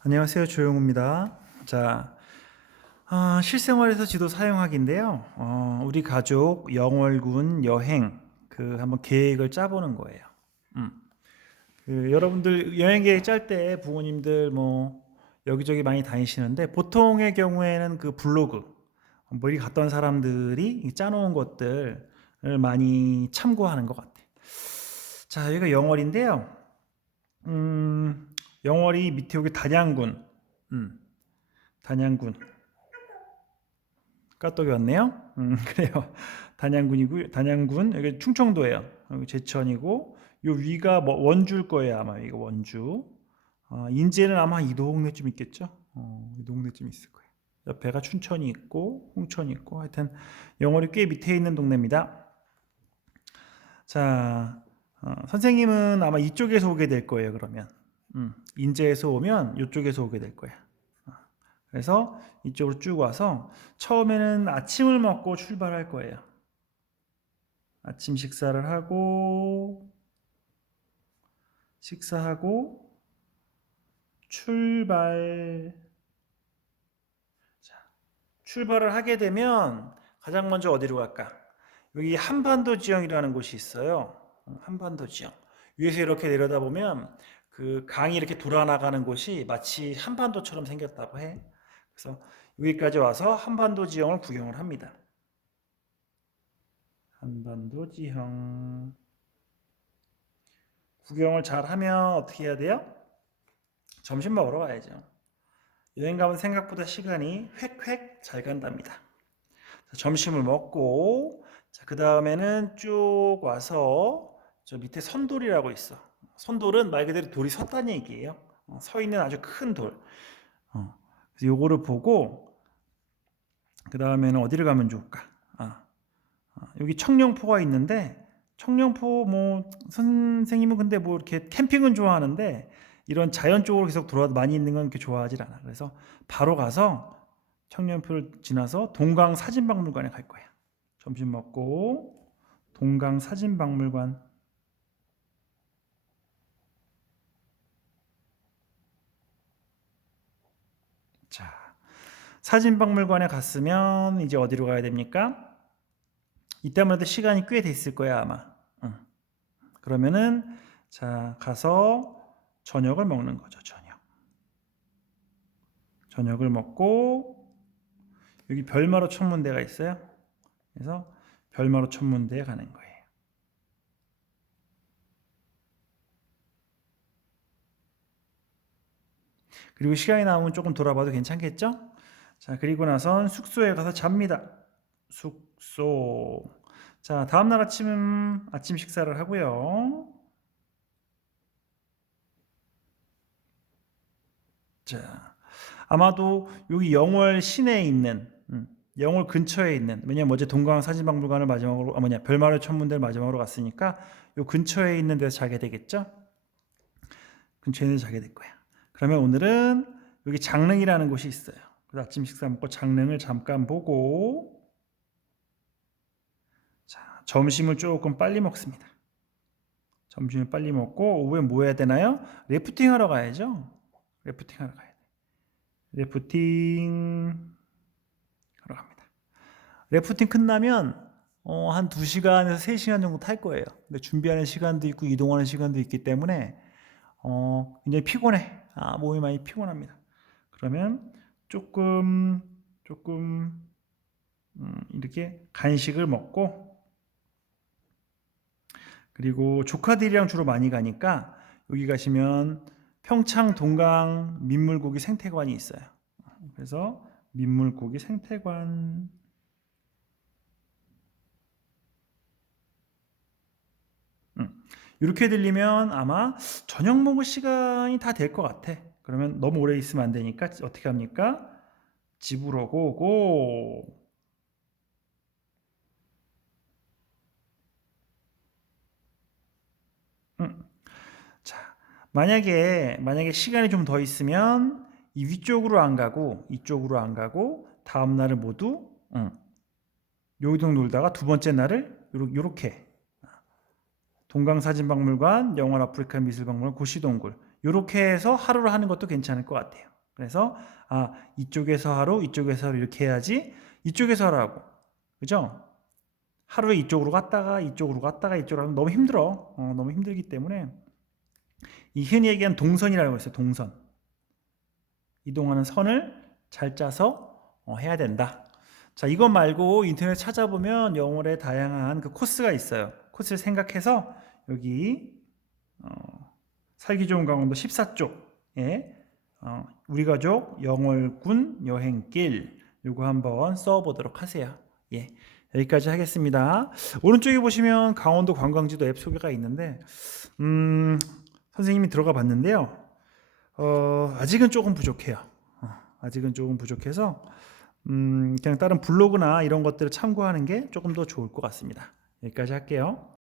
안녕하세요. 조용우입니다. 자, 아, 실생활에서 지도 사용하기인데요. 어, 우리 가족 영월군 여행 그 한번 계획을 짜보는 거예요. 음. 그 여러분들 여행 계획 짤 때 부모님들 뭐 여기저기 많이 다니시는데 보통의 경우에는 그 블로그 머리 갔던 사람들이 이 짜놓은 것들을 많이 참고하는 것 같아요. 자, 여기가 영월인데요. 음, 영월이 밑에 여기 단양군. 음, 단양군. 까똑이 왔네요. 음, 그래요. 단양군이고 단양군 여기 충청도예요. 여기 제천이고 요 위가 뭐 원주일 거예요 아마 이거 원주. 어, 인제는 아마 이 동네쯤 있겠죠. 어, 이 동네쯤 있을 거예요. 옆에가 춘천이 있고 홍천이 있고 하여튼 영월이 꽤 밑에 있는 동네입니다. 자, 어, 선생님은 아마 이쪽에서 오게 될 거예요. 그러면 음, 인제에서 오면 이쪽에서 오게 될 거야. 어, 그래서 이쪽으로 쭉 와서 처음에는 아침을 먹고 출발할 거예요. 아침 식사를 하고 식사하고 출발. 자, 출발을 하게 되면 가장 먼저 어디로 갈까? 여기 한반도 지형이라는 곳이 있어요. 어, 한반도 지형. 위에서 이렇게 내려다보면 그 강이 이렇게 돌아나가는 곳이 마치 한반도처럼 생겼다고 해. 그래서 여기까지 와서 한반도 지형을 구경을 합니다. 한반도 지형. 구경을 잘 하면 어떻게 해야 돼요? 점심 먹으러 가야죠. 여행 가면 생각보다 시간이 획획 잘 간답니다. 자, 점심을 먹고 자, 그 다음에는 쭉 와서 저 밑에 선돌이라고 있어. 선돌은 말 그대로 돌이 섰다는 얘기예요. 어, 서 있는 아주 큰 돌. 어, 그래서 요거를 보고 그 다음에는 어디를 가면 좋을까? 아, 아, 여기 청룡포가 있는데 청룡포 뭐 선생님은 근데 뭐 이렇게 캠핑은 좋아하는데 이런 자연 쪽으로 계속 돌아도 많이 있는 건 그렇게 좋아하질 않아. 그래서 바로 가서 청룡포를 지나서 동강 사진박물관에 갈 거야. 점심 먹고 동강 사진박물관 자 사진박물관에 갔으면 이제 어디로 가야 됩니까? 이때만 해도 시간이 꽤 됐을 거야 아마 응. 그러면은 자 가서 저녁을 먹는 거죠 저녁 저녁을 먹고 여기 별마로 천문대가 있어요 그래서 별마로 천문대에 가는 거예요. 그리고 시간이 남으면 조금 돌아봐도 괜찮겠죠? 자, 그리고 나선 숙소에 가서 잡니다. 숙소. 자, 다음 날 아침 아침 식사를 하고요. 자, 아마도 여기 영월 시내에 있는 음, 영월 근처에 있는 왜냐면 어제 동강 사진박물관을 마지막으로 아 뭐냐 별마을 천문대를 마지막으로 갔으니까 요 근처에 있는 데서 자게 되겠죠? 근처에 있는 데서 자게 될 거야. 그러면 오늘은 여기 장릉이라는 곳이 있어요. 그래서 아침 식사 먹고 장릉을 잠깐 보고 자 점심을 조금 빨리 먹습니다. 점심을 빨리 먹고 오후에 뭐 해야 되나요? 래프팅 하러 가야죠. 래프팅 하러 가야 돼. 래프팅 하러 갑니다. 래프팅 끝나면 어, 한 2시간에서 3시간 정도 탈 거예요. 근데 준비하는 시간도 있고 이동하는 시간도 있기 때문에 어, 굉장히 피곤해. 아, 몸이 많이 피곤합니다. 그러면 조금 조금 음, 이렇게 간식을 먹고 그리고 조카들이랑 주로 많이 가니까 여기 가시면 평창 동강 민물고기 생태관이 있어요. 그래서 민물고기 생태관 음, 이렇게 들리면 아마 저녁 먹을 시간이 다 될 것 같아. 그러면 너무 오래 있으면 안 되니까 어떻게 합니까? 집으로 고고. 음, 자, 만약에 만약에 시간이 좀 더 있으면 이 위쪽으로 안 가고 이쪽으로 안 가고 다음 날을 모두 응, 여기동 놀다가 두 번째 날을 요렇- 요렇게 동강사진박물관, 영월 아프리카 미술박물관, 고시동굴 이렇게 해서 하루를 하는 것도 괜찮을 것 같아요. 그래서 아 이쪽에서 하루, 이쪽에서 하루 이렇게 해야지 이쪽에서 하라고 그죠? 하루에 이쪽으로 갔다가 이쪽으로 갔다가 이쪽으로 하면 너무 힘들어. 어, 너무 힘들기 때문에 이 흔히 얘기한 동선이라고 했어요. 동선. 이동하는 선을 잘 짜서 어, 해야 된다. 자, 이것 말고 인터넷 찾아보면 영어의 다양한 그 코스가 있어요. 코스를 생각해서 여기 어, 살기 좋은 강원도 14쪽에 어, 우리 가족 영월군 여행길 요거 한번 써보도록 하세요. 예. 여기까지 하겠습니다. 오른쪽에 보시면 강원도 관광지도 앱 소개가 있는데, 음, 선생님이 들어가 봤는데요. 어, 아직은 조금 부족해요. 어, 아직은 조금 부족해서, 음, 그냥 다른 블로그나 이런 것들을 참고하는 게 조금 더 좋을 것 같습니다. 여기까지 할게요.